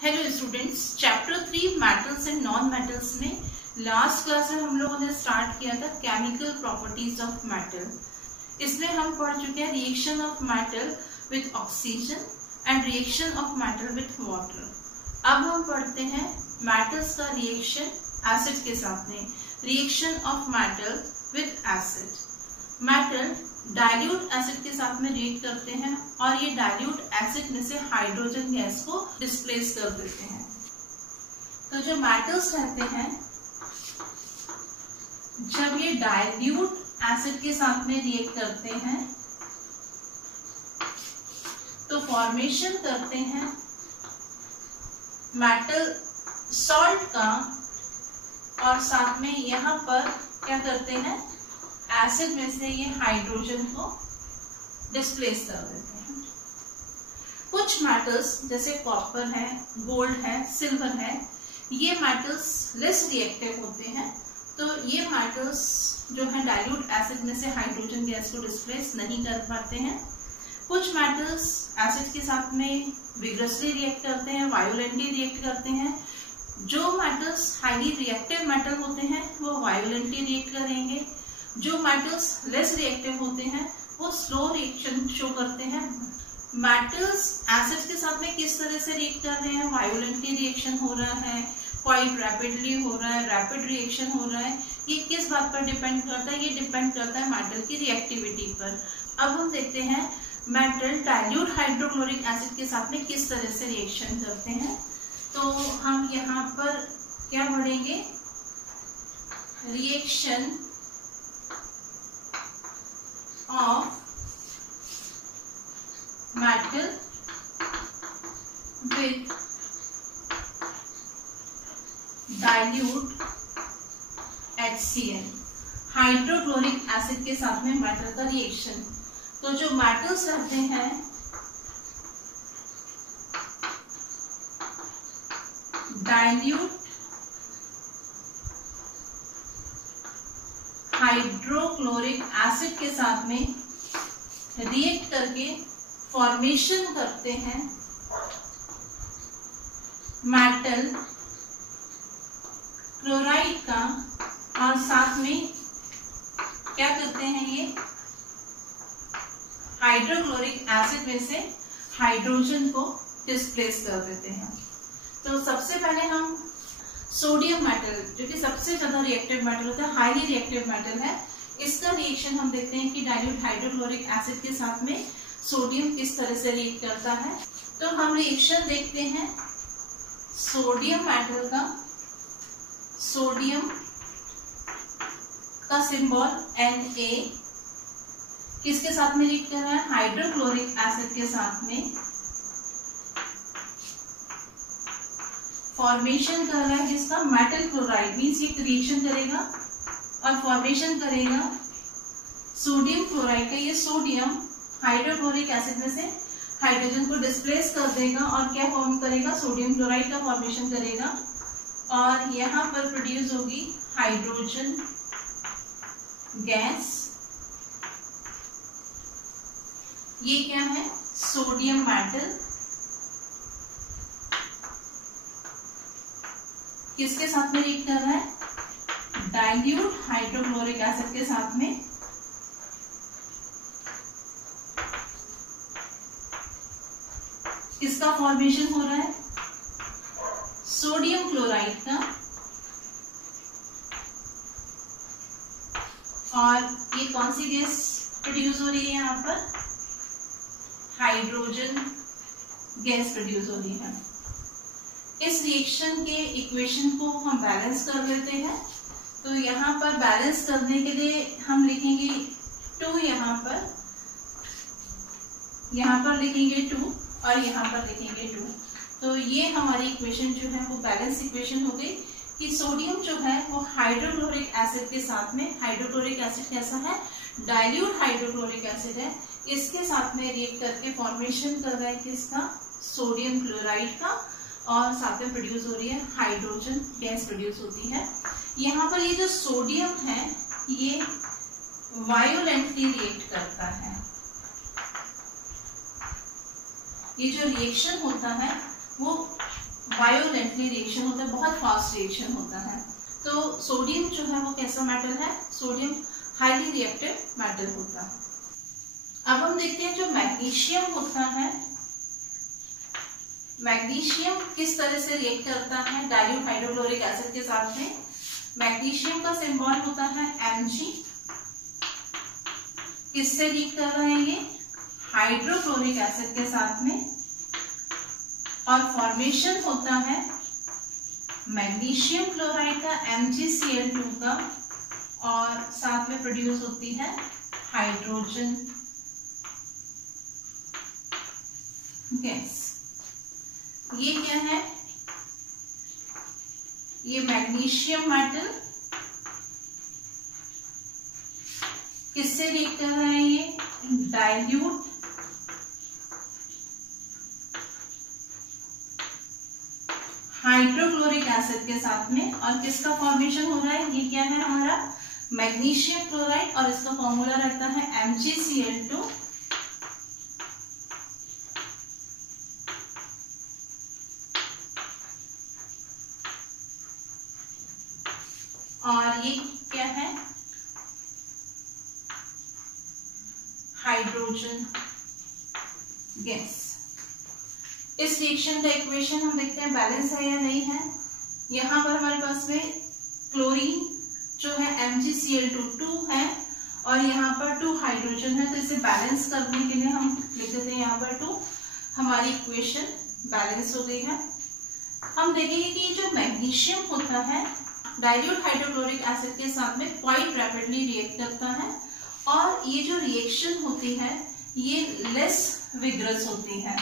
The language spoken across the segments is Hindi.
Hello students, chapter 3 metals and non metals में लास्ट क्लास में हम लोगों ने स्टार्ट किया था केमिकल प्रॉपर्टीज ऑफ मेटल। इसमें हम पढ़ चुके हैं reaction of metal with oxygen and reaction of metal with water. अब हम पढ़ते हैं मेटल्स का रिएक्शन एसिड के साथ में, reaction of metal with acid. Metal dilute acid के साथ में रिएक्ट करते हैं और ये डाइल्यूट एसिड में से हाइड्रोजन गैस को डिस्प्लेस कर देते हैं। तो जो मेटल्स रहते हैं, जब ये डाइल्यूट एसिड के साथ में रिएक्ट करते हैं तो फॉर्मेशन करते हैं मेटल सॉल्ट का, और साथ में यहाँ पर क्या करते हैं, एसिड में से ये हाइड्रोजन को डिस्प्लेस कर देते हैं। कुछ मेटल्स जैसे कॉपर है, गोल्ड है, सिल्वर है, ये मेटल्स लेस रिएक्टिव होते हैं। तो ये मेटल्स जो है डाइल्यूट एसिड में से हाइड्रोजन गैस को डिस्प्लेस नहीं कर पाते हैं। कुछ मेटल्स एसिड के साथ में विग्रसली रिएक्ट करते हैं, वायोलेंटली रिएक्ट करते हैं। जो मेटल्स हाईली रिएक्टिव मेटल होते हैं वो वायोलेंटली रिएक्ट करेंगे। जो मेटल्स लेस रिएक्टिव होते हैं वो स्लो रिएक्शन शो करते हैं। मेटल्स एसिड के साथ में किस तरह से रिएक्ट कर रहे हैं, वायोलेंटली रिएक्शन हो रहा है, क्वाइट रैपिडली हो रहा है, रैपिड रिएक्शन हो रहा है, ये किस बात पर डिपेंड करता है, ये डिपेंड करता है मेटल की रिएक्टिविटी पर। अब हम देखते हैं मेटल डाइल्यूट हाइड्रोक्लोरिक एसिड के साथ में किस तरह से रिएक्शन करते हैं। तो हम यहाँ पर क्या पढ़ेंगे, reaction of metal with dilute HCl, hydrochloric acid के साथ में मेटल का रिएक्शन। तो जो मेटल्स रहते हैं डाइल्यूट हाइड्रोक्लोरिक एसिड के साथ में रिएक्ट करके फॉर्मेशन करते हैं मेटल क्लोराइड का, और साथ में क्या करते हैं, ये हाइड्रोक्लोरिक एसिड में से हाइड्रोजन को डिस्प्लेस कर देते हैं। तो सबसे पहले हम सोडियम मेटल, जो कि सबसे ज्यादा रिएक्टिव मेटल होता है, हाईली रिएक्टिव मेटल है, इसका रिएक्शन हम देखते हैं कि डाइल्यूट हाइड्रोक्लोरिक एसिड के साथ में सोडियम किस तरह से रिएक्ट करता है। तो हम रिएक्शन देखते हैं सोडियम मेटल का, सोडियम का सिंबल Na, किसके साथ में रिएक्ट कर रहा है, हाइड्रोक्लोरिक एसिड के साथ में फॉर्मेशन कर रहा है जिसका मेटल क्लोराइड, मीन्स ये रिएक्शन करेगा और फॉर्मेशन करेगा सोडियम क्लोराइड का। ये सोडियम हाइड्रोक्लोरिक एसिड में से हाइड्रोजन को डिस्प्लेस कर देगा और क्या फॉर्म करेगा, सोडियम क्लोराइड का फॉर्मेशन करेगा, और यहाँ पर प्रोड्यूस होगी हाइड्रोजन गैस। ये क्या है, सोडियम मेटल किसके साथ में रिएक्ट कर रहा है, डाइल्यूट हाइड्रोक्लोरिक एसिड के साथ में। किसका फॉर्मेशन हो रहा है, सोडियम क्लोराइड का, और ये कौन सी गैस प्रोड्यूस हो रही है, यहाँ पर हाइड्रोजन गैस प्रोड्यूस हो रही है। इस रिएक्शन के इक्वेशन को हम बैलेंस कर लेते हैं। तो यहाँ पर बैलेंस करने के लिए हम लिखेंगे 2, यहाँ पर लिखेंगे 2 और यहाँ पर लिखेंगे 2। तो ये हमारी इक्वेशन जो है वो बैलेंस इक्वेशन हो गई कि सोडियम जो है वो हाइड्रोक्लोरिक एसिड के साथ में, हाइड्रोक्लोरिक एसिड कैसा है, डाइल्यूट हाइड्रोक्लोरिक एसिड है, इसके साथ में रिएक्ट करके फॉर्मेशन कर रहा है किसका, सोडियम क्लोराइड का, और साथ में प्रोड्यूस हो रही है हाइड्रोजन गैस प्रोड्यूस होती है। यहाँ पर ये जो सोडियम है ये वायोलेंटली रिएक्ट करता है, ये जो रिएक्शन होता है वो वायोलेंटली रिएक्शन होता है, बहुत फास्ट रिएक्शन होता है। तो सोडियम जो है वो कैसा मेटल है, सोडियम हाईली रिएक्टिव मेटल होता है। अब हम देखते हैं जो मैग्नीशियम होता है, मैग्नीशियम किस तरह से रिएक्ट करता है डाइल्यूट हाइड्रोक्लोरिक एसिड के साथ में। मैग्नीशियम का सिंबल होता है Mg। किससे रिएक्ट कर रहे हैं ये, हाइड्रोक्लोरिक एसिड के साथ में, और फॉर्मेशन होता है मैग्नीशियम क्लोराइड का MgCl2 का, और साथ में प्रोड्यूस होती है हाइड्रोजन गैस। ये क्या है, ये मैग्नीशियम मेटल किससे रिएक्ट कर रहे हैं, ये डाइल्यूट हाइड्रोक्लोरिक एसिड के साथ में, और किसका फॉर्मेशन हो रहा है, ये क्या है हमारा मैग्नीशियम क्लोराइड, और इसका फॉर्मूला रहता है MgCl2। और ये क्या है, हाइड्रोजन गैस। इस रिएक्शन का इक्वेशन हम देखते हैं बैलेंस है या नहीं है। यहाँ पर हमारे पास में क्लोरीन जो है MgCl2 है, और यहाँ पर 2 हाइड्रोजन है, तो इसे बैलेंस करने के लिए हम लिख देते हैं यहाँ पर 2। हमारी इक्वेशन बैलेंस हो गई है। हम देखेंगे कि ये जो मैग्नीशियम होता है डाइल्यूट हाइड्रोक्लोरिक एसिड के साथ में क्वाइट रैपिडली रिएक्ट करता है, और ये जो रिएक्शन होती है ये लेस विग्रस होती है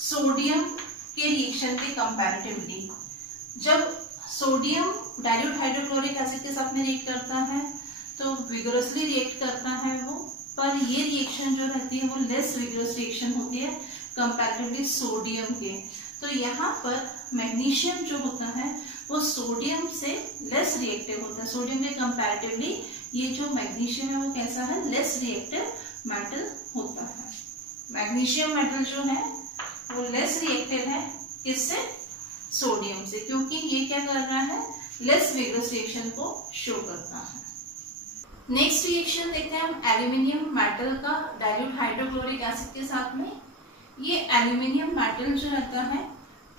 सोडियम के रिएक्शन के कंपैरेटिवली। जब सोडियम डाइल्यूट हाइड्रोक्लोरिक एसिड के साथ में रिएक्ट करता है तो विग्रसली रिएक्ट करता है वो, पर ये रिएक्शन जो रहती है वो लेस विग्रस रिएक्शन होती है कंपैरेटिवली सोडियम के। तो यहाँ पर मैग्नीशियम जो होता है वो सोडियम से लेस रिएक्टिव होता है, सोडियम के कंपैरेटिवली ये जो मैग्नीशियम है वो कैसा है, लेस रिएक्टिव मेटल होता है। मैग्नीशियम मेटल जो है वो लेस रिएक्टिव है किससे, सोडियम से, क्योंकि ये क्या कर रहा है, लेस विग्रस रिएक्शन को शो करता है। नेक्स्ट रिएक्शन देखते हैं हम एल्यूमिनियम मेटल का डाइल्यूट हाइड्रोक्लोरिक एसिड के साथ में। ये एल्यूमिनियम मेटल जो रहता है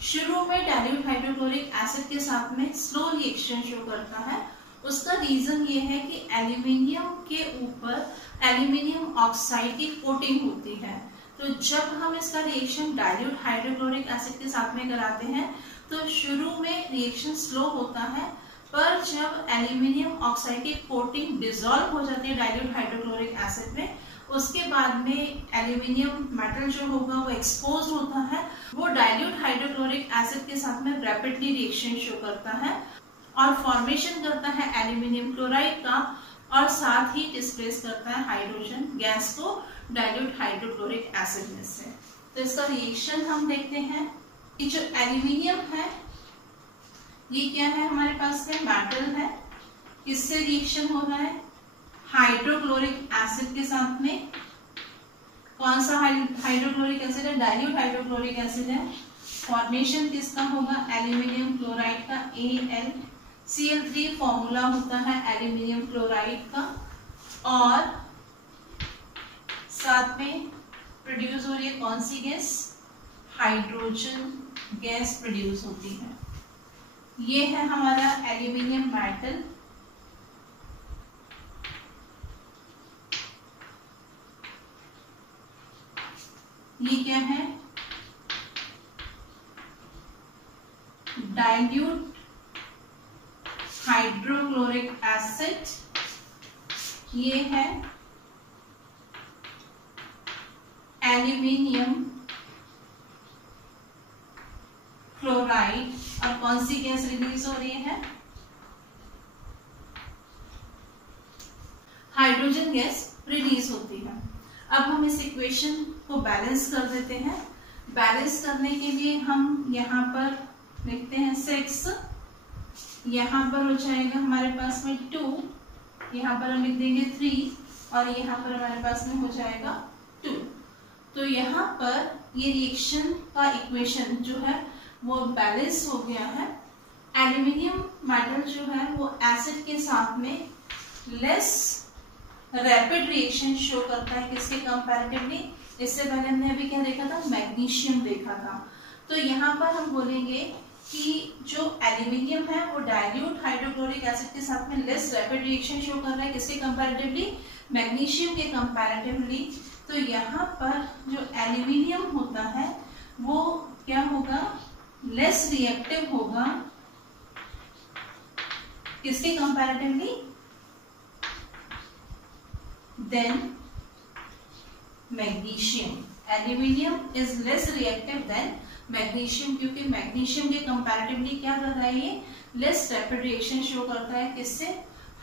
शुरू में डाइल्यूट हाइड्रोक्लोरिक एसिड के साथ में स्लो रिएक्शन शो करता है। उसका रीजन ये है कि एल्यूमिनियम के ऊपर एल्यूमिनियम ऑक्साइड की कोटिंग होती है। तो जब हम इसका रिएक्शन डाइल्यूट हाइड्रोक्लोरिक एसिड के साथ में कराते हैं तो शुरू में रिएक्शन स्लो होता है, पर जब एल्यूमिनियम ऑक्साइड की कोटिंग डिसॉल्व हो जाती है डाइल्यूट हाइड्रोक्लोरिक एसिड में, उसके बाद में एल्यूमिनियम मेटल जो होगा वो एक्सपोज होता है, वो डाइल्यूट हाइड्रोक्लोरिक एसिड के साथ में रैपिडली रिएक्शन शो करता है और फॉर्मेशन करता है एल्यूमिनियम क्लोराइड का, और साथ ही डिस्प्लेस करता है हाइड्रोजन गैस को डाइल्यूट हाइड्रोक्लोरिक एसिड में से। तो इसका रिएक्शन हम देखते हैं कि जो एल्यूमिनियम है ये क्या है, हमारे पास में मेटल है, किससे रिएक्शन हो रहा है, हाइड्रोक्लोरिक एसिड के साथ में। कौन सा हाइड्रोक्लोरिक एसिड है, डाइल्यूट हाइड्रोक्लोरिक एसिड है। फॉर्मेशन किसका होगा, एल्यूमिनियम क्लोराइड का, AlCl3 फॉर्मूला होता है एल्यूमिनियम क्लोराइड का, और साथ में प्रोड्यूस हो रही है कौन सी गैस, हाइड्रोजन गैस प्रोड्यूस होती है। ये है हमारा एल्यूमिनियम मेटल। ये क्या है, डाइल्यूट हाइड्रोक्लोरिक एसिड। ये है एल्यूमिनियम क्लोराइड, और कौन सी गैस रिलीज हो रही है, हाइड्रोजन गैस रिलीज होती है। अब हम इस इक्वेशन को बैलेंस कर देते हैं। बैलेंस करने के लिए हम यहाँ पर लिखते हैं 6, यहाँ पर हो जाएगा हमारे पास में 2, यहाँ पर हम लिख देंगे 3, और यहाँ पर हमारे पास में हो जाएगा 2। तो यहाँ पर ये रिएक्शन का इक्वेशन जो है वो बैलेंस हो गया है। एल्यूमिनियम मेटल जो है वो एसिड के साथ में लेस रैपिड रिएक्शन शो करता है किसके कंपैरेटिवली। इससे पहले हमने अभी क्या देखा था, मैग्नीशियम देखा था। तो यहाँ पर हम बोलेंगे कि जो एल्यूमिनियम है वो डाइल्यूट हाइड्रोक्लोरिक एसिड के साथ में लेस रैपिड रिएक्शन शो कर रहा है किसके कंपैरेटिवली, मैग्नीशियम के कंपैरेटिवली। तो यहाँ पर जो एल्यूमिनियम होता है वो क्या होगा, लेस रिएक्टिव होगा किसके comparatively, than magnesium. Aluminium is less reactive than magnesium, क्योंकि मैग्नीशियम के कंपैरेटिवली क्या कर रहा है, ये लेस रैपिड रिएक्शन शो करता है किससे,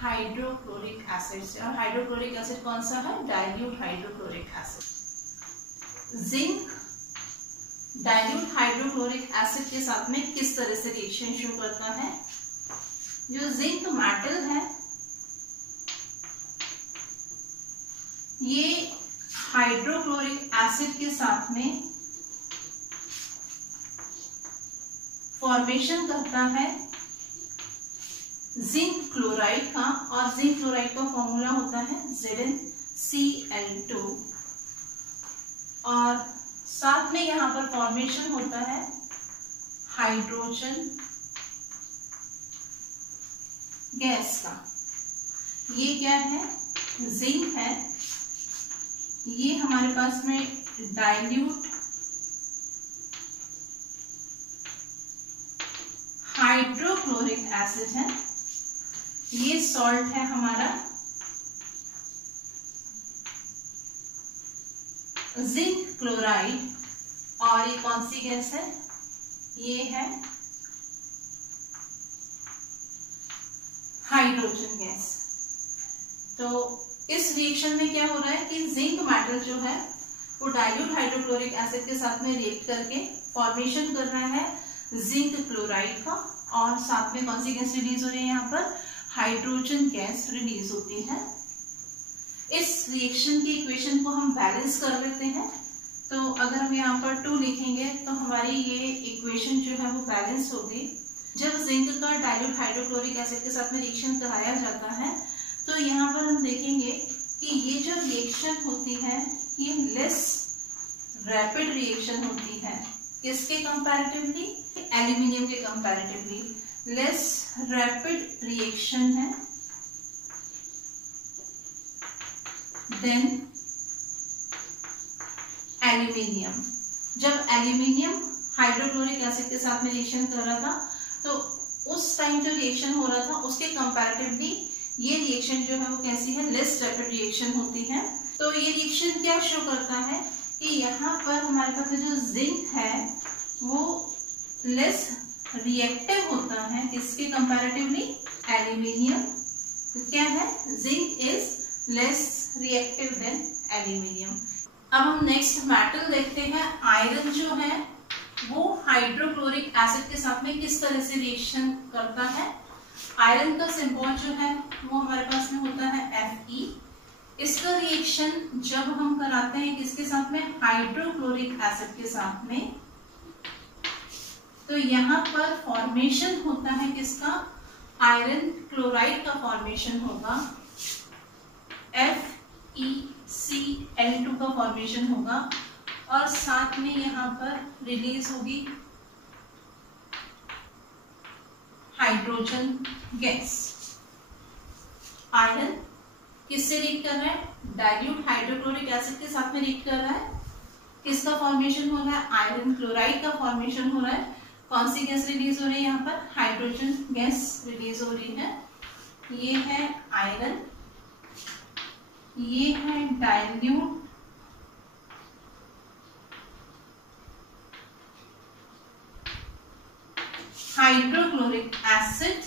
हाइड्रोक्लोरिक एसिड से। और हाइड्रोक्लोरिक एसिड कौन सा है, dilute hydrochloric acid. Zinc dilute hydrochloric acid के साथ में किस तरह से रिएक्शन शो करता है। जो जिंक मेटल है ये हाइड्रोक्लोरिक एसिड के साथ में फॉर्मेशन करता है जिंक क्लोराइड का, और जिंक क्लोराइड का फॉर्मूला होता है ZnCl2, और साथ में यहां पर फॉर्मेशन होता है हाइड्रोजन गैस का। ये क्या है, जिंक है, ये हमारे पास में डाइल्यूट हाइड्रोक्लोरिक एसिड है, ये सॉल्ट है हमारा जिंक क्लोराइड, और ये कौन सी गैस है, ये है हाइड्रोजन गैस। तो इस रिएक्शन में क्या हो रहा है कि जिंक मेटल जो है वो डाइल्यूट हाइड्रोक्लोरिक एसिड के साथ में रिएक्ट करके फॉर्मेशन कर रहा है जिंक क्लोराइड का, और साथ में कौन सी गैस रिलीज हो रही है, यहाँ पर हाइड्रोजन गैस रिलीज होती है। इस रिएक्शन की इक्वेशन को हम बैलेंस कर लेते हैं। तो अगर हम यहाँ पर 2 लिखेंगे तो हमारी ये इक्वेशन जो है वो बैलेंस होगी। जब जिंक का डाइल्यूट हाइड्रोक्लोरिक एसिड के साथ में रिएक्शन कराया जाता है तो यहाँ पर हम देखेंगे कि ये जो रिएक्शन होती है ये लेस रैपिड रिएक्शन होती है किसके कंपैरेटिवली, एल्यूमिनियम के कंपैरेटिवली लेस रैपिड रिएक्शन है देन एल्यूमिनियम। जब एल्यूमिनियम हाइड्रोक्लोरिक एसिड के साथ में रिएक्शन कर रहा था तो उस टाइम जो रिएक्शन हो रहा था उसके कंपैरेटिवली ये रिएक्शन जो है वो कैसी है, लेस रैपिड रिएक्शन होती है। तो ये रिएक्शन क्या शो करता है कि यहाँ पर हमारे पास जो जिंक है वो लेस रिएक्टिव होता है किसके कंपैरेटिवली, एल्यूमिनियम। तो क्या है, zinc is less reactive then aluminium. अब हम नेक्स्ट मेटल देखते हैं। आयरन जो है वो हाइड्रोक्लोरिक एसिड के साथ में किस तरह से रिएक्शन करता है। आयरन का सिंबल जो है वो हमारे पास में होता है Fe। इसका रिएक्शन जब हम कराते हैं किसके साथ में, हाइड्रोक्लोरिक एसिड के साथ में, तो यहाँ पर फॉर्मेशन होता है किसका, आयरन क्लोराइड का फॉर्मेशन होगा, FeCl2 का फॉर्मेशन होगा, और साथ में यहाँ पर रिलीज होगी हाइड्रोजन गैस। आयरन किससे रिएक्ट कर रहा है, डाइल्यूट हाइड्रोक्लोरिक एसिड के साथ में रिएक्ट कर रहा है। किसका फॉर्मेशन हो रहा है, आयरन क्लोराइड का फॉर्मेशन हो रहा है। कौन सी गैस रिलीज हो रही है, यहाँ पर हाइड्रोजन गैस रिलीज हो रही है। ये है आयरन, ये है डाइल्यूट हाइड्रोक्लोरिक एसिड,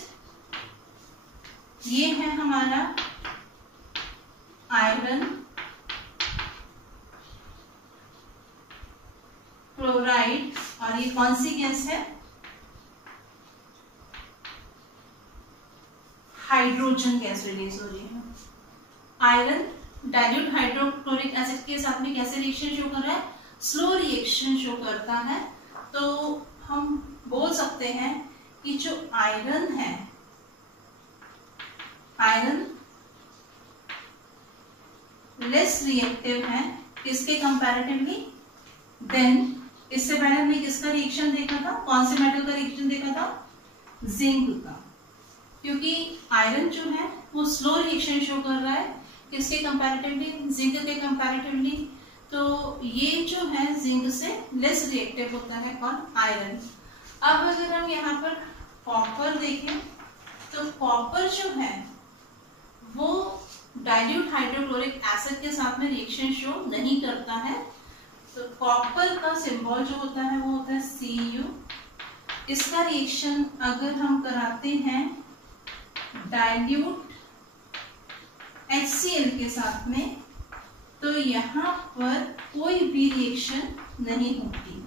ये है हमारा आयरन क्लोराइड, और ये कौन सी गैस है, हाइड्रोजन गैस रिलीज हो रही है। आयरन डाइल्यूट हाइड्रोक्लोरिक एसिड के साथ में कैसे रिएक्शन शो कर रहा है, स्लो रिएक्शन शो करता है। तो हम सकते हैं कि जो आयरन है, आयरन लेस रिएक्टिव है किसके कंपैरेटिवली, देन इससे पहले हमने किसका रिएक्शन देखा था, कौन से मेटल का रिएक्शन देखा था, जिंक का। क्योंकि आयरन जो है वो स्लो रिएक्शन शो कर रहा है किसके कंपैरेटिवली, जिंक के कंपैरेटिवली। तो ये जो है जिंक से लेस रिएक्टिव होता है कौन, आयरन। अब अगर हम यहाँ पर कॉपर देखें तो कॉपर जो है वो डाइल्यूट हाइड्रोक्लोरिक एसिड के साथ में रिएक्शन शो नहीं करता है। तो कॉपर का सिंबल जो होता है वो होता है Cu। इसका रिएक्शन अगर हम कराते हैं डाइल्यूट HCl के साथ में तो यहाँ पर कोई भी रिएक्शन नहीं होती है,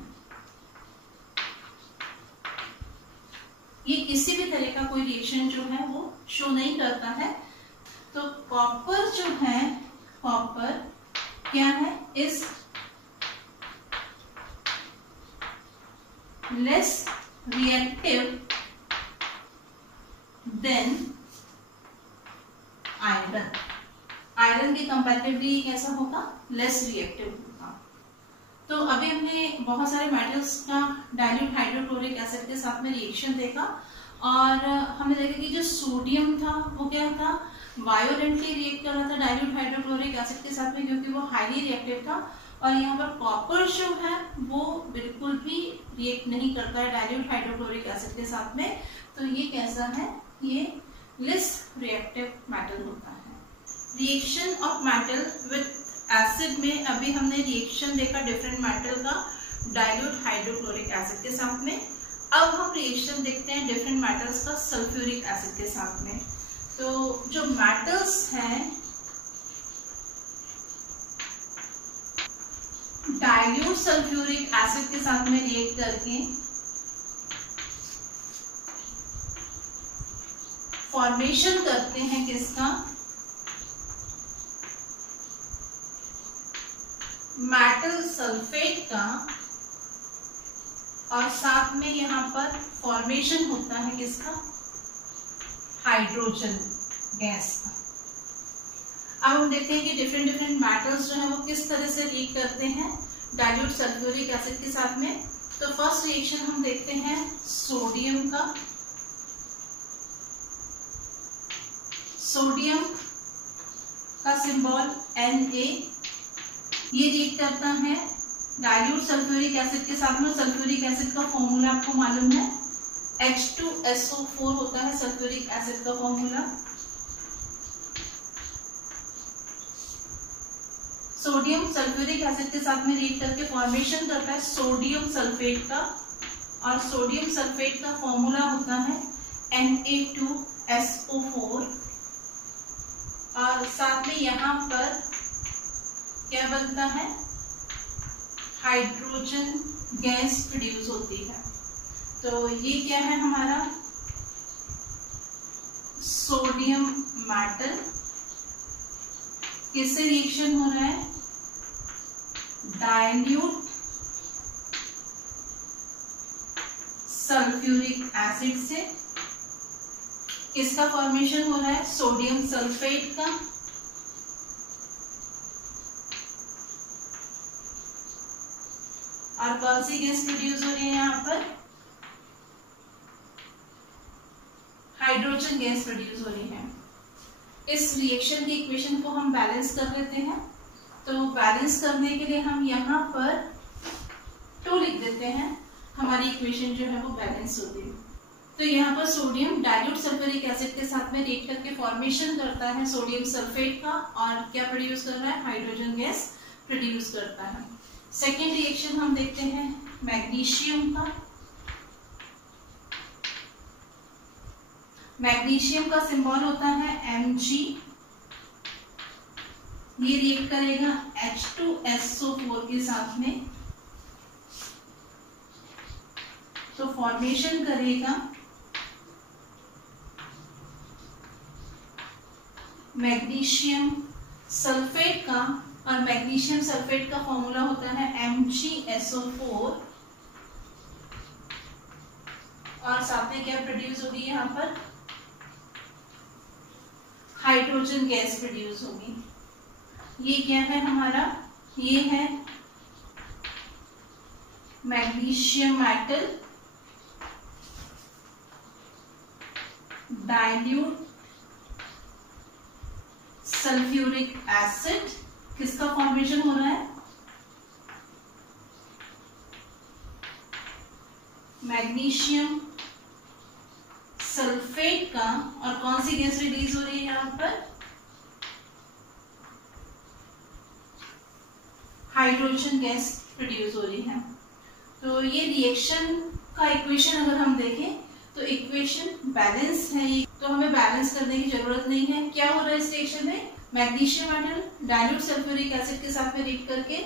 ये किसी भी तरह का कोई रिएक्शन जो है वो शो नहीं करता है। तो कॉपर जो है, कॉपर क्या है, is less reactive then iron. Iron के कंपैरेटिवली कैसा होगा, लेस रिएक्टिव होगा। तो अभी हमने बहुत सारे मेटल्स का डाइल्यूट हाइड्रोक्लोरिक एसिड के साथ में रिएक्शन देखा और हमने देखा कि जो सोडियम था वो क्या था, वायोलेंटली रिएक्ट कर रहा था डाइल्यूट हाइड्रोक्लोरिक एसिड के साथ में क्योंकि वो हाईली रिएक्टिव था। और यहाँ पर कॉपर जो है वो बिल्कुल भी रिएक्ट नहीं करता है डाइल्यूट हाइड्रोक्लोरिक एसिड के साथ में। तो ये कैसा है, ये लेस रिएक्टिव मेटल होता है। Reaction of metal with acid में अभी हमने रिएक्शन देखा डिफरेंट मेटल का डाइल्यूट हाइड्रोक्लोरिक एसिड के साथ में। अब हम रिएक्शन देखते हैं डिफरेंट मेटल्स का सल्फ्यूरिक एसिड के साथ में। तो जो मेटल्स हैं डाइल्यूट सल्फ्यूरिक एसिड के साथ में रिएक्ट करके फॉर्मेशन करते हैं किसका, मेटल सल्फेट का, और साथ में यहाँ पर फॉर्मेशन होता है किसका, हाइड्रोजन गैस का। अब हम देखते हैं कि डिफरेंट डिफरेंट मेटल्स जो है वो किस तरह से रिएक्ट करते हैं डाइल्यूट सल्फ्यूरिक एसिड के साथ में। तो फर्स्ट रिएक्शन हम देखते हैं सोडियम का। सोडियम का सिंबल Na, ये रिएक्ट करता है डाइल्यूट सल्फ्यूरिक एसिड के साथ में। सल्फ्यूरिक एसिड का फॉर्मूला आपको मालूम है, H2SO4 होता है सल्फ्यूरिक एसिड का फॉर्मूला। सोडियम सल्फ्यूरिक एसिड के साथ में रिएक्ट करके फॉर्मेशन करता है सोडियम सल्फेट का, और सोडियम सल्फेट का फॉर्मूला होता है Na2SO4। और साथ में यहाँ पर क्या बनता है, हाइड्रोजन गैस प्रोड्यूस होती है। तो ये क्या है हमारा सोडियम मेटल, किससे रिएक्शन हो रहा है, डाइल्यूट सल्फ्यूरिक एसिड से। किसका फॉर्मेशन हो रहा है, सोडियम सल्फेट का। और कौन सी गैस प्रोड्यूस हो रही है यहाँ पर, हाइड्रोजन गैस प्रोड्यूस हो रही है। इस रिएक्शन की इक्वेशन को हम बैलेंस कर लेते हैं। तो बैलेंस करने के लिए हम यहाँ पर 2 लिख देते हैं, हमारी इक्वेशन जो है वो बैलेंस होती है। तो यहाँ पर सोडियम डाइल्यूट सल्फ्यूरिक एसिड के साथ में रिएक्ट करके फॉर्मेशन करता है सोडियम सल्फेट का, और क्या प्रोड्यूस कर रहा है, हाइड्रोजन गैस प्रोड्यूस करता है। सेकेंड रिएक्शन हम देखते हैं मैग्नीशियम का। मैग्नीशियम का सिंबल होता है Mg। ये रिएक्ट करेगा H2SO4 के साथ में, तो फॉर्मेशन करेगा मैग्नीशियम सल्फेट का, और मैग्नीशियम सल्फेट का फॉर्मूला होता है MgSO4। और साथ में क्या प्रोड्यूस होगी यहाँ पर, हाइड्रोजन गैस प्रोड्यूस होगी। ये क्या है हमारा, ये है magnesium metal dilute sulphuric acid, किसका फॉर्मेशन हो रहा है, मैग्नीशियम सल्फेट का। और कौन सी गैस रिलीज हो रही है यहाँ पर, हाइड्रोजन गैस प्रोड्यूस हो रही है। तो ये रिएक्शन का इक्वेशन अगर हम देखें तो इक्वेशन बैलेंस है, ये तो हमें बैलेंस करने की जरूरत नहीं है। क्या हो रहा है इस रिएक्शन में, magnesium metal dilute sulphuric acid के साथ में रिएक्ट करके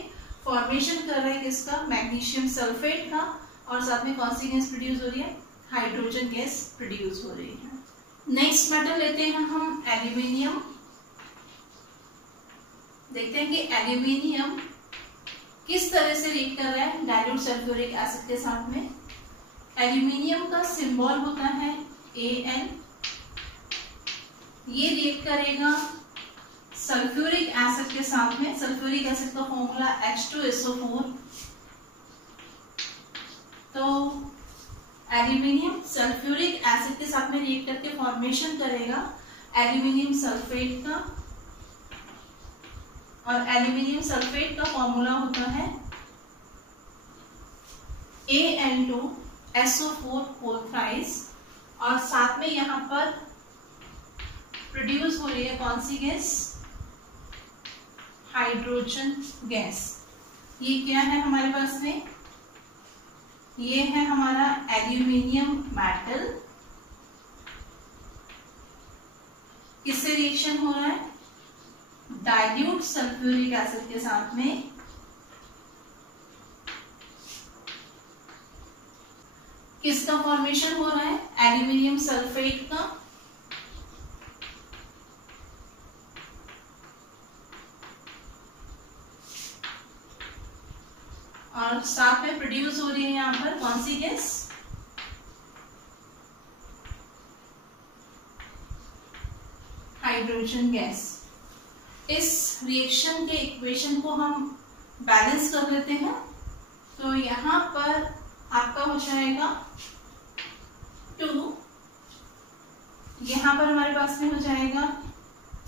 फॉर्मेशन कर रहा है किसका, मैग्नीशियम सल्फेट का, और साथ में कौन सी गैस प्रोड्यूस हो रही है, हाइड्रोजन गैस प्रोड्यूस हो रही है। नेक्स्ट मेटल लेते हैं हम एल्यूमिनियम। देखते हैं कि एल्यूमिनियम किस तरह से रिएक्ट कर रहा है डाइल्यूट सल्फ्यूरिक एसिड के साथ में। एल्यूमिनियम का सिंबल होता है Al। ये रिएक्ट करेगा सल्फ्यूरिक एसिड के साथ में। सल्फ्यूरिक एसिड का फॉर्मूला H2SO4। तो एल्यूमिनियम सल्फ्यूरिक एसिड के साथ में रिएक्ट करके फॉर्मेशन करेगा एल्यूमिनियम सल्फेट का, और एल्यूमिनियम सल्फेट का फॉर्मूला होता है Al2SO4 और साथ में यहाँ पर प्रोड्यूस हो रही है कौन सी गैस, हाइड्रोजन गैस। ये क्या है हमारे पास में, ये है हमारा एल्यूमिनियम मेटल, किससे रिएक्शन हो रहा है, डाइल्यूट सल्फ्यूरिक एसिड के साथ में। किसका फॉर्मेशन हो रहा है, एल्यूमिनियम सल्फेट का, और साथ में प्रोड्यूस हो रही है यहाँ पर कौन सी गैस, हाइड्रोजन गैस। इस रिएक्शन के इक्वेशन को हम बैलेंस कर लेते हैं। तो यहाँ पर आपका हो जाएगा 2, यहाँ पर हमारे पास में हो जाएगा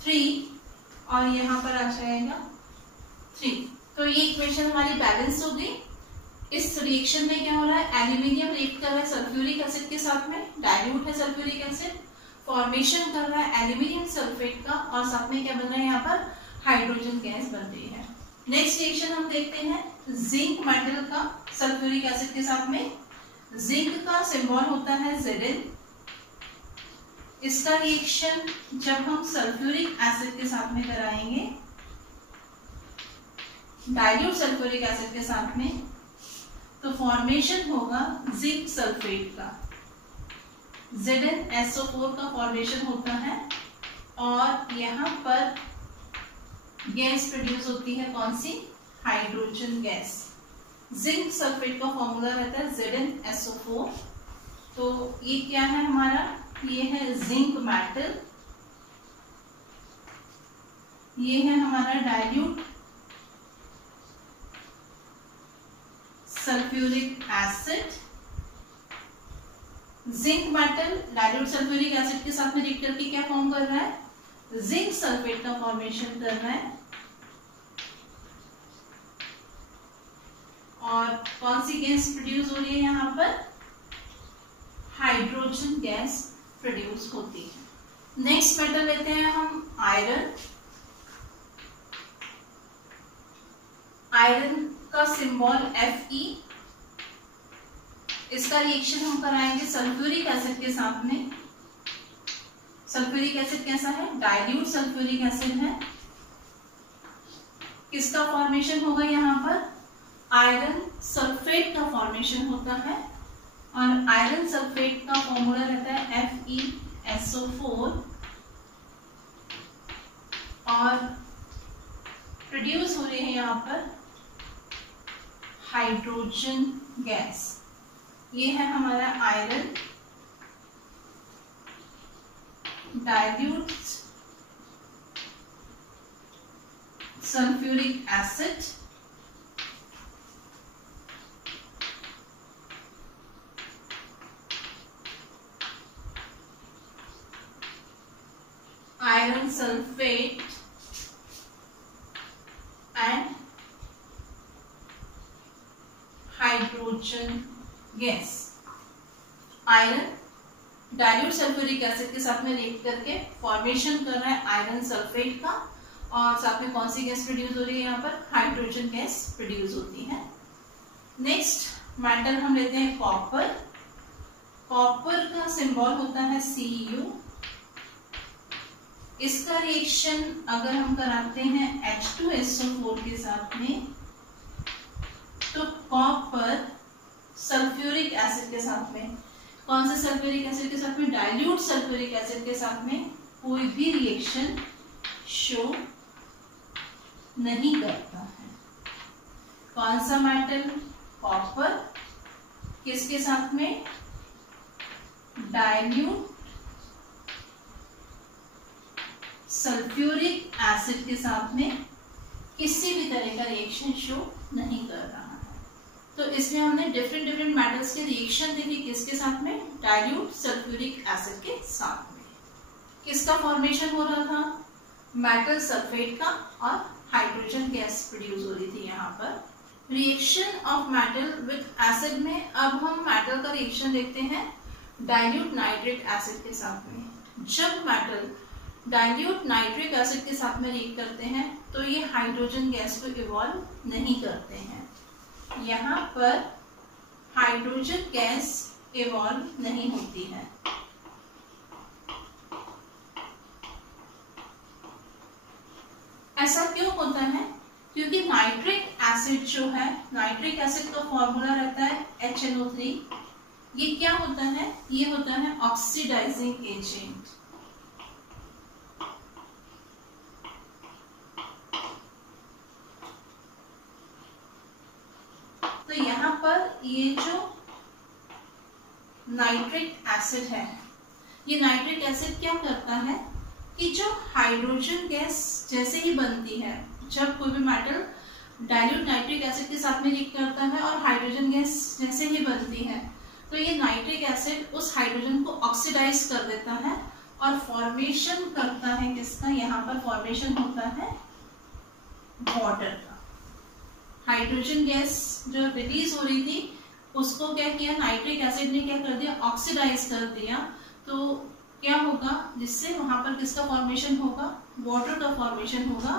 3, और यहाँ पर आ जाएगा 3। तो ये इक्वेशन हमारी बैलेंस हो गई। इस रिएक्शन में क्या हो रहा है, एल्यूमिनियम रिएक्ट कर रहा है सल्फ्यूरिक एसिड के साथ में, डाइल्यूट है सल्फ्यूरिक एसिड, फॉर्मेशन कर रहा है एल्यूमिनियम सल्फेट का, और साथ में क्या बन रहा है यहाँ पर, हाइड्रोजन गैस बन रही है। नेक्स्ट रिएक्शन हम देखते हैं जिंक मेटल का सल्फ्यूरिक एसिड के साथ में। जिंक का सिंबल होता है Zn। इसका रिएक्शन जब हम सल्फ्यूरिक एसिड के साथ में कराएंगे, डाइल्यूट सल्फ्यूरिक एसिड के साथ में, तो फॉर्मेशन होगा जिंक सल्फेट का, ZnSO4 का फॉर्मेशन होता है, और यहाँ पर गैस प्रोड्यूस होती है कौन सी, हाइड्रोजन गैस। जिंक सल्फेट का फॉर्मूला रहता है ZnSO4। तो ये क्या है हमारा, ये है जिंक मेटल, ये है हमारा dilute sulphuric acid. Zinc metal dilute sulphuric acid के साथ में रिएक्ट करके क्या फॉर्म कर रहा है, जिंक सल्फेट का फॉर्मेशन कर रहा है, और कौन सी गैस प्रोड्यूस हो रही है यहाँ पर, हाइड्रोजन गैस प्रोड्यूस होती है। नेक्स्ट मेटल लेते हैं हम आयरन। आयरन का सिंबल Fe। इसका रिएक्शन हम कराएंगे सल्फ्यूरिक एसिड के साथ में। सल्फ्यूरिक एसिड कैसा है, डाइल्यूट सल्फ्यूरिक एसिड है। किसका फॉर्मेशन होगा यहाँ पर, आयरन सल्फेट का फॉर्मेशन होता है, और आयरन सल्फेट का फॉर्मूला रहता है FeSO4, और प्रोड्यूस हो रही है यहाँ पर हाइड्रोजन गैस। ये है हमारा iron. Dilute sulphuric acid iron sulfate and hydrogen gas. Iron dilute sulphuric acid के साथ में रिएक्ट करके फॉर्मेशन कर रहा है आयरन सल्फेट का, और साथ में कौन सी गैस प्रोड्यूस हो रही है, यहाँ पर हाइड्रोजन गैस प्रोड्यूस होती है। नेक्स्ट मेटल हम लेते हैं कॉपर। कॉपर का सिंबल होता है Cu। इसका रिएक्शन अगर हम कराते हैं H2SO4 के साथ में, तो कॉपर सल्फ्यूरिक एसिड के साथ में, कौन से सल्फ्यूरिक एसिड के साथ में, डाइल्यूट सल्फ्यूरिक एसिड के साथ में कोई भी रिएक्शन शो नहीं करता है। कौन सा मेटल, कॉपर, किसके साथ में, डाइल्यूट सल्फ्यूरिक एसिड के साथ में किसी भी तरह का रिएक्शन शो नहीं कर रहा है। तो इसमें हमने डिफरेंट मेटल्स के रिएक्शन देखी, किसके साथ में, डाइल्यूट सल्फ्यूरिक एसिड के साथ में। किसका फॉर्मेशन हो रहा था, मेटल सल्फेट का, और हाइड्रोजन गैस प्रोड्यूस हो रही थी यहाँ पर। Reaction of metal with acid में अब हम मेटल का रिएक्शन देखते हैं डाइल्यूट नाइट्रिक एसिड के साथ में। जब मेटल डाइल्यूट नाइट्रिक एसिड के साथ में रिएक्ट करते हैं तो ये हाइड्रोजन गैस को इवॉल्व नहीं करते हैं। यहाँ पर हाइड्रोजन गैस इवॉल्व नहीं होती है। ऐसा क्यों होता है, क्योंकि नाइट्रिक एसिड जो है, नाइट्रिक एसिड का फॉर्मूला रहता है HNO3। ये क्या होता है, ये होता है ऑक्सीडाइजिंग एजेंट। तो यहाँ पर ये जो नाइट्रिक एसिड है, ये नाइट्रिक एसिड क्या करता है कि जो हाइड्रोजन गैस जैसे ही बनती है, जब कोई भी मेटल डाइल्यूट नाइट्रिक एसिड के साथ में रिएक्ट करता है और हाइड्रोजन गैस जैसे ही बनती है, तो ये नाइट्रिक एसिड उस हाइड्रोजन को ऑक्सीडाइज कर देता है और फॉर्मेशन करता है किसका, यहाँ पर फॉर्मेशन होता है वाटर का। हाइड्रोजन गैस जो रिलीज हो रही थी उसको क्या किया, नाइट्रिक एसिड ने क्या कर दिया, ऑक्सीडाइज कर दिया। तो क्या होगा, जिससे वहां पर किसका फॉर्मेशन होगा, वाटर का फॉर्मेशन होगा।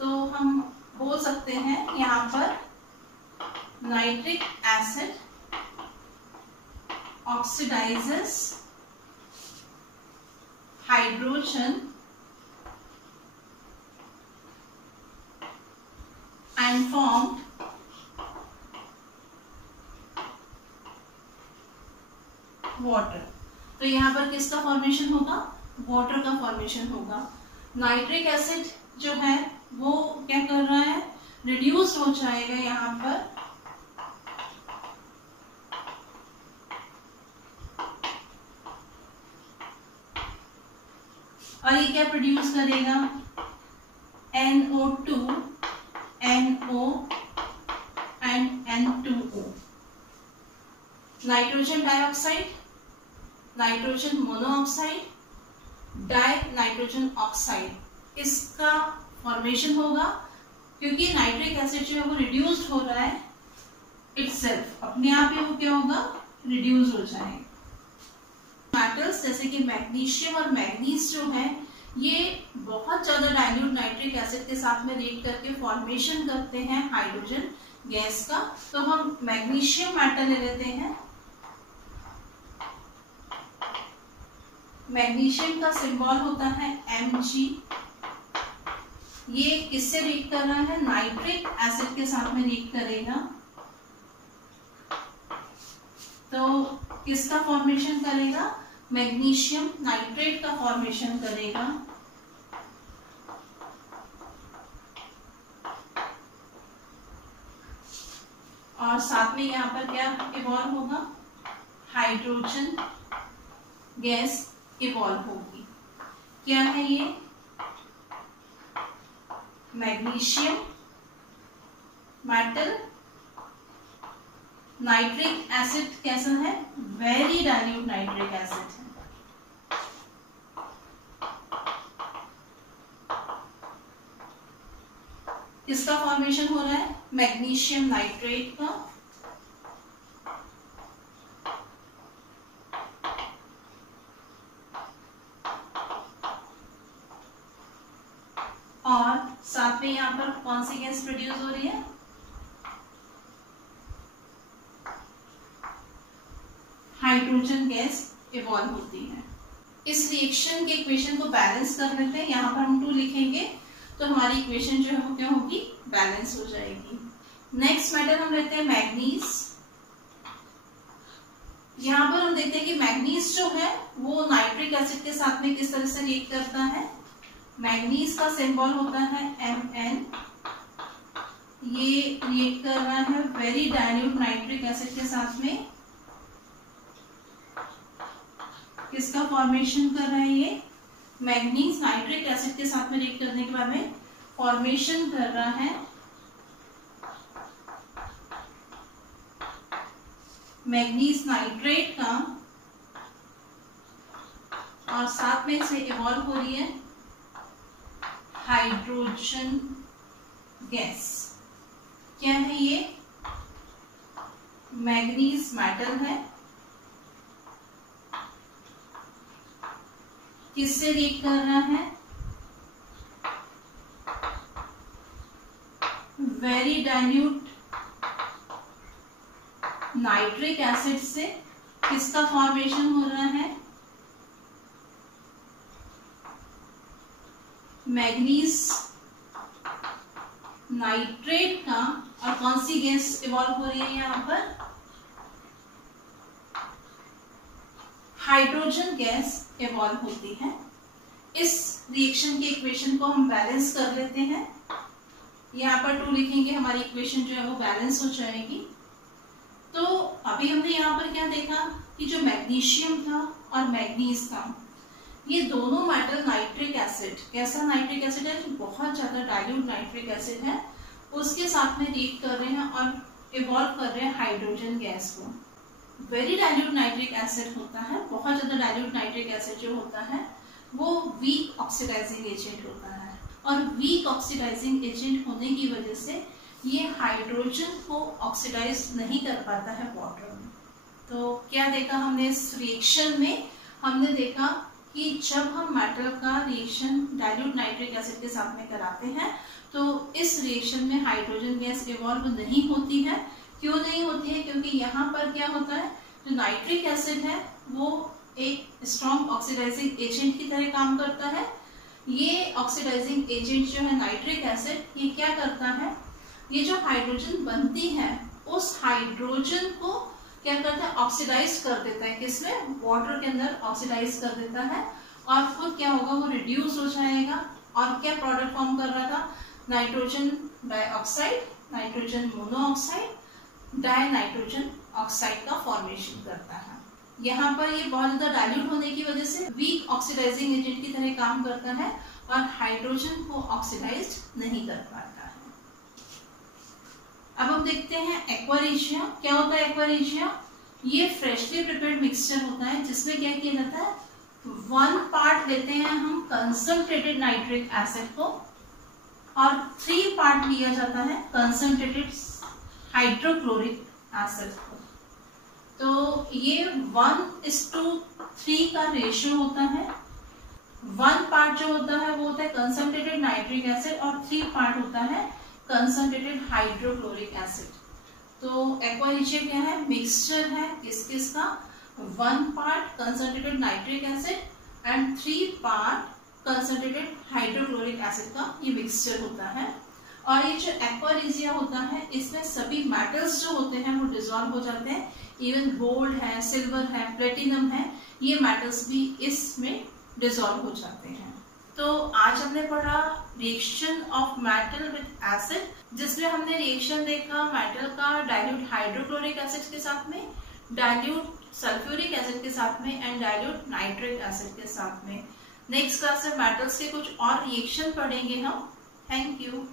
तो हम बोल सकते हैं यहाँ पर nitric acid oxidises hydrogen and formed water। तो यहाँ पर किसका फॉर्मेशन होगा, वाटर का फॉर्मेशन होगा। नाइट्रिक एसिड जो है वो क्या कर रहा है, रिड्यूस हो जाएगा यहाँ पर, और ये क्या प्रोड्यूस करेगा, NO2 NO and N2O, nitrogen dioxide, nitrogen monoxide, die nitrogen oxide, इसका फॉर्मेशन होगा क्योंकि नाइट्रिक एसिड जो है वो रिड्यूस्ड हो रहा है इटसेल्फ, अपने आप ही वो क्या होगा, रिड्यूस हो जाएगा। मेटल्स जैसे कि मैग्नीशियम और मैग्नीज जो है ये बहुत ज्यादा डाइल्यूट नाइट्रिक एसिड के साथ में रिएक्ट करके फॉर्मेशन करते हैं हाइड्रोजन गैस का। तो हम मैग्नीशियम मेटल ले लेते हैं। मैग्नीशियम का सिंबल होता है Mg। ये किससे रिएक्ट कर रहा है, नाइट्रिक एसिड के साथ में रिएक्ट करेगा। तो किसका फॉर्मेशन करेगा, मैग्नीशियम नाइट्रेट का फॉर्मेशन करेगा। और साथ में यहाँ पर क्या इवॉल्व होगा, हाइड्रोजन गैस इवॉल्व होगी। क्या है ये? Magnesium metal. नाइट्रिक एसिड कैसा है? वेरी डाइल्यूट नाइट्रिक एसिड है। किसका फॉर्मेशन हो रहा है? मैग्नीशियम नाइट्रेट का। और साथ में यहां पर कौन सी गैस प्रोड्यूस हो रही है? हाइड्रोजन गैस इवॉल्व होती है। इस रिएक्शन के इक्वेशन को बैलेंस कर लेते हैं। यहाँ पर हम 2 लिखेंगे तो हमारी इक्वेशन जो है वो क्या होगी? बैलेंस हो जाएगी। नेक्स्ट मेटल हम लेते हैं मैग्नीज। यहाँ पर हम देखते हैं कि मैग्नीज जो है वो नाइट्रिक एसिड के साथ में किस तरह से रिएक्ट करता है। मैग्नीज का सिंबल होता है Mn। ये रिएक्ट कर रहा है वेरी डाइल्यूट नाइट्रिक एसिड के साथ में। किसका फॉर्मेशन कर रहा है ये? मैग्नीज नाइट्रिक एसिड के साथ में रिएक्ट करने के बाद में फॉर्मेशन कर रहा है मैग्नीज नाइट्रेट का, और साथ में इसमें इवॉल्व हो रही है हाइड्रोजन गैस। क्या है ये? मैग्नीज मेटल है। किससे रिएक्ट कर रहा है? वेरी डाइल्यूट नाइट्रिक एसिड से। किसका फॉर्मेशन हो रहा है? मैग्नीज नाइट्रेट का। और कौन सी गैस इवॉल्व हो रही है यहां पर? हाइड्रोजन गैस इवॉल्व होती है। इस रिएक्शन के इक्वेशन को हम बैलेंस कर लेते हैं। यहाँ पर 2 लिखेंगे, हमारी इक्वेशन जो है वो बैलेंस हो जाएगी। तो अभी हमने यहाँ पर क्या देखा कि जो मैग्नीशियम था और मैग्नीज था, ये दोनों मेटल नाइट्रिक एसिड, कैसा नाइट्रिक एसिड है? जो बहुत ज्यादा डाइल्यूट नाइट्रिक एसिड है, उसके साथ में रिएक्ट कर रहे हैं और इवॉल्व कर रहे हैं हाइड्रोजन गैस को। वेरी डाइल्यूट नाइट्रिक एसिड होता है, बहुत ज्यादा डाइल्यूट नाइट्रिक एसिड जो होता है वो वीक ऑक्सीडाइजिंग एजेंट होता है। और वीक ऑक्सीडाइजिंग एजेंट होने की वजह से ये हाइड्रोजन को ऑक्सीडाइज नहीं कर पाता है वाटर में। तो क्या देखा हमने इस रिएक्शन में? हमने देखा कि जब हम मेटल का रिएक्शन डाइल्यूट नाइट्रिक एसिड के साथ में कराते हैं तो इस रिएक्शन में हाइड्रोजन गैस इवॉल्व नहीं होती है। क्यों नहीं होती है? क्योंकि यहाँ पर क्या होता है, जो नाइट्रिक एसिड है वो एक स्ट्रॉन्ग ऑक्सीडाइजिंग एजेंट की तरह काम करता है। ये ऑक्सीडाइजिंग एजेंट जो है नाइट्रिक एसिड, ये क्या करता है? ये जो हाइड्रोजन बनती है उस हाइड्रोजन को क्या करता है? ऑक्सीडाइज कर देता है। किसमें? वाटर के अंदर ऑक्सीडाइज कर देता है और खुद क्या होगा? वो रिड्यूस हो जाएगा। और क्या प्रोडक्ट फॉर्म कर रहा था? Nitrogen dioxide, nitrogen monoxide, die nitrogen oxide का फॉर्मेशन करता है। यहाँ पर ये बहुत ज्यादा डाइल्यूट होने की वजह से वीक ऑक्सीडाइजिंग एजेंट की तरह काम करता है और हाइड्रोजन को ऑक्सीडाइज नहीं कर पाता है। अब हम देखते हैं एक्वारेशिया। क्या होता है एक्वारेशिया? ये फ्रेशली प्रिपेयर्ड मिक्सचर होता है जिसमें क्या किया जाता है? 1 पार्ट लेते हैं हम कंसंट्रेटेड नाइट्रिक एसिड को और 3 पार्ट लिया जाता है कंसंट्रेटेड हाइड्रोक्लोरिक एसिड को। तो ये 1:3 का रेशियो होता है। 1 पार्ट जो होता है वो होता है कंसंट्रेटेड नाइट्रिक एसिड और 3 पार्ट होता है कंसंट्रेटेड हाइड्रोक्लोरिक एसिड। तो एक्वारेशिया क्या है? मिक्सचर है किस किस का? 1 part concentrated nitric acid and 3 part concentrated hydrochloric acid का ये मिक्सचर होता है। और ये जो एक्वारेशिया होता है इसमें सभी मेटल्स जो होते हैं वो डिसॉल्व हो जाते हैं। इवन गोल्ड है, सिल्वर है, प्लेटिनम है, ये मेटल्स भी इसमें डिसॉल्व हो जाते हैं। तो आज हमने पढ़ा reaction of metal with acid, जिसमें हमने रिएक्शन देखा मेटल का डाइल्यूट हाइड्रोक्लोरिक एसिड के साथ में, डाइल्यूट सल्फ्यूरिक एसिड के साथ में एंड डाइल्यूट नाइट्रिक एसिड के साथ में। नेक्स्ट क्लास में मेटल्स के कुछ और रिएक्शन पढ़ेंगे हम। Thank you.